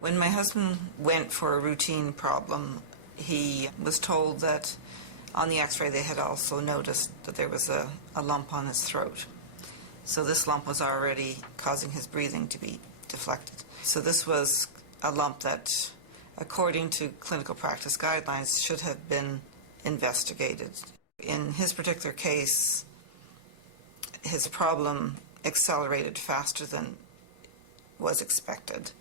When my husband went for a routine problem, he was told that on the x-ray they had also noticed that there was a lump on his throat. So this lump was already causing his breathing to be deflected. So this was a lump that, according to clinical practice guidelines, should have been investigated. In his particular case, his problem accelerated faster than was expected,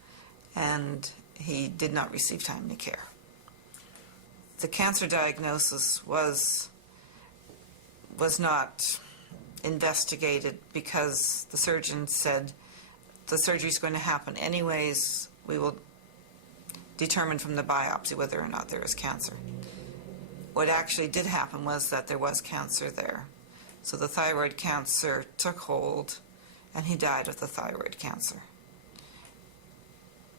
and he did not receive timely care. The cancer diagnosis was not investigated because the surgeon said the surgery is going to happen anyways. We will determine from the biopsy whether or not there is cancer. What actually did happen was that there was cancer there. So the thyroid cancer took hold, and he died of the thyroid cancer.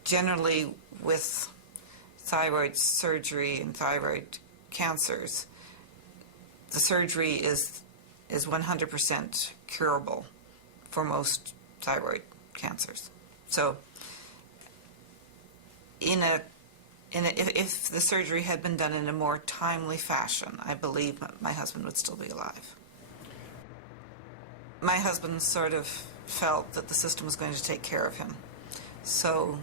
Generally, with thyroid surgery and thyroid cancers, the surgery is 100% curable for most thyroid cancers. So if the surgery had been done in a more timely fashion, I believe my husband would still be alive. My husband sort of felt that the system was going to take care of him. So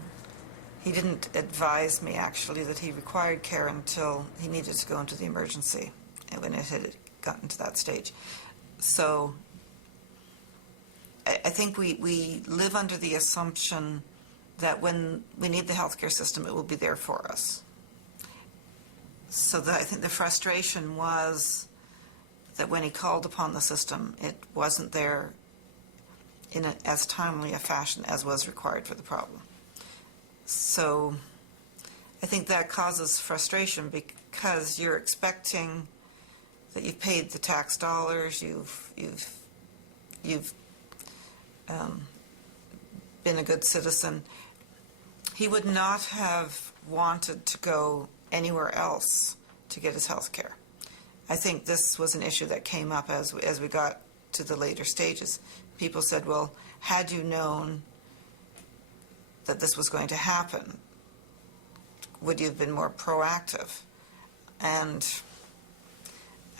he didn't advise me, actually, that he required care until he needed to go into the emergency when it had gotten to that stage. So I think we live under the assumption that when we need the healthcare system, it will be there for us. So I think the frustration was that when he called upon the system, it wasn't there in as timely a fashion as was required for the problem. So I think that causes frustration because you're expecting that you've paid the tax dollars, you've been a good citizen. He would not have wanted to go anywhere else to get his health care. I think this was an issue that came up as we got to the later stages. People said, well, had you known that this was going to happen, would you have been more proactive? And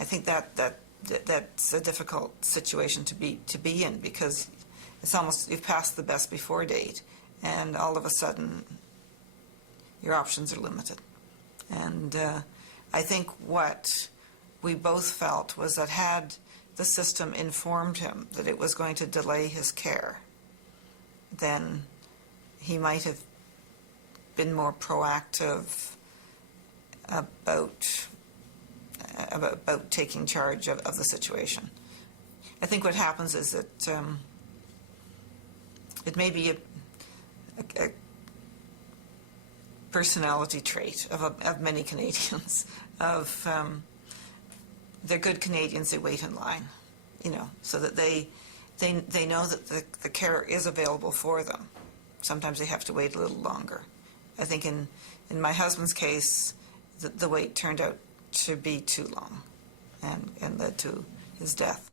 I think that's a difficult situation to be in, because it's almost, you've passed the best before date, and all of a sudden your options are limited. And I think what we both felt was that had the system informed him that it was going to delay his care, then he might have been more proactive about taking charge of the situation. I think what happens is that it may be a personality trait of many Canadians, of they're good Canadians, they wait in line, so that they know that the care is available for them. Sometimes they have to wait a little longer. I think in my husband's case, the wait turned out to be too long and led to his death.